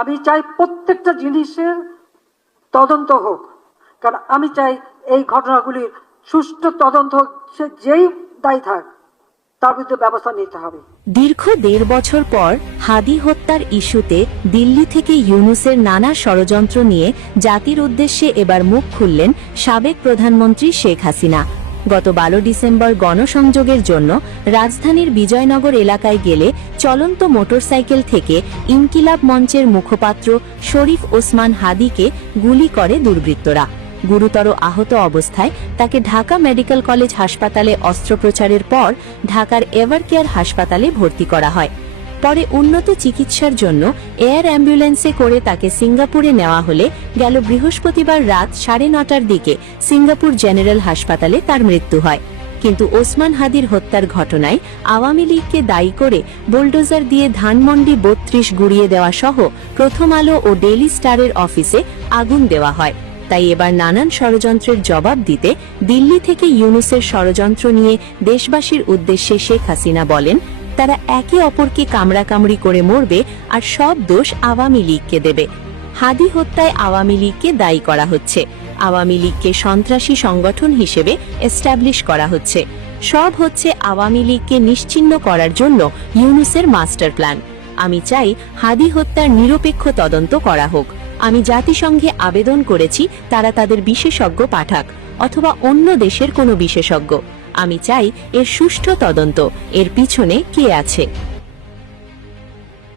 আমি চাই প্রত্যেকটা জিনিসের তদন্ত হোক, কারণ আমি চাই এই ঘটনাগুলির সুষ্ঠু তদন্ত হোক, সে যেই দায়ী থাক তার বিরুদ্ধে ব্যবস্থা নিতে হবে। দীর্ঘ ১.৫ বছর পর হাদি হত্যার ইস্যুতে দিল্লি থেকে ইউনূসের নানা ষড়যন্ত্র নিয়ে জাতির উদ্দেশ্যে এবার মুখ খুললেন সাবেক প্রধানমন্ত্রী শেখ হাসিনা। গত ১২ ডিসেম্বর গণসংযোগের জন্য রাজধানীর বিজয়নগর এলাকায় গেলে চলন্ত মোটরসাইকেল থেকে ইনকিলাব মঞ্চের মুখপাত্র শরীফ ওসমান হাদিকে গুলি করে দুর্বৃত্তরা। গুরুতর আহত অবস্থায় তাকে ঢাকা মেডিকেল কলেজ হাসপাতালে অস্ত্রোপচারের পর ঢাকার এভারকেয়ার হাসপাতালে ভর্তি করা হয়। পরে উন্নত চিকিৎসার জন্য এয়ার অ্যাম্বুলেন্সে করে তাকে সিঙ্গাপুরে নেওয়া হলে গেল বৃহস্পতিবার রাত ৯:৩০টার দিকে সিঙ্গাপুর জেনারেল হাসপাতালে তার মৃত্যু হয়। কিন্তু ওসমান হাদির হত্যার ঘটনায় আওয়ামী লীগকে দায়ী করে বুলডোজার দিয়ে ধানমন্ডি ৩২ গুড়িয়ে দেওয়া সহ প্রথম আলো ও ডেইলি স্টারের অফিসে আগুন দেওয়া হয়। তাই এবার নানান ষড়যন্ত্রের জবাব দিতে দিল্লি থেকে ইউনূসের ষড়যন্ত্র নিয়ে দেশবাসীর উদ্দেশ্যে শেখ হাসিনা বলেন, তারা একে অপরকে কামড়াকামড়ি করে মরবে আর সব দোষ আওয়ামী লীগকে দেবে। হাদি হত্যায় আওয়ামী লীগকে দায়ী করা হচ্ছে, আওয়ামী লীগকে সন্ত্রাসী সংগঠন হিসেবে এস্টাবলিশ করা হচ্ছে। সব হচ্ছে আওয়ামী লীগকে নিশ্চিহ্ন করার জন্য ইউনূসের মাস্টার প্ল্যান। আমি চাই হাদি হত্যার নিরপেক্ষ তদন্ত করা হোক। আমি জাতিসংঘে আবেদন করেছি তারা তাদের বিশেষজ্ঞ পাঠাক অথবা অন্য দেশের কোনো বিশেষজ্ঞ। আমি চাই এর সুষ্ঠু তদন্ত, এর পিছনে কে আছে।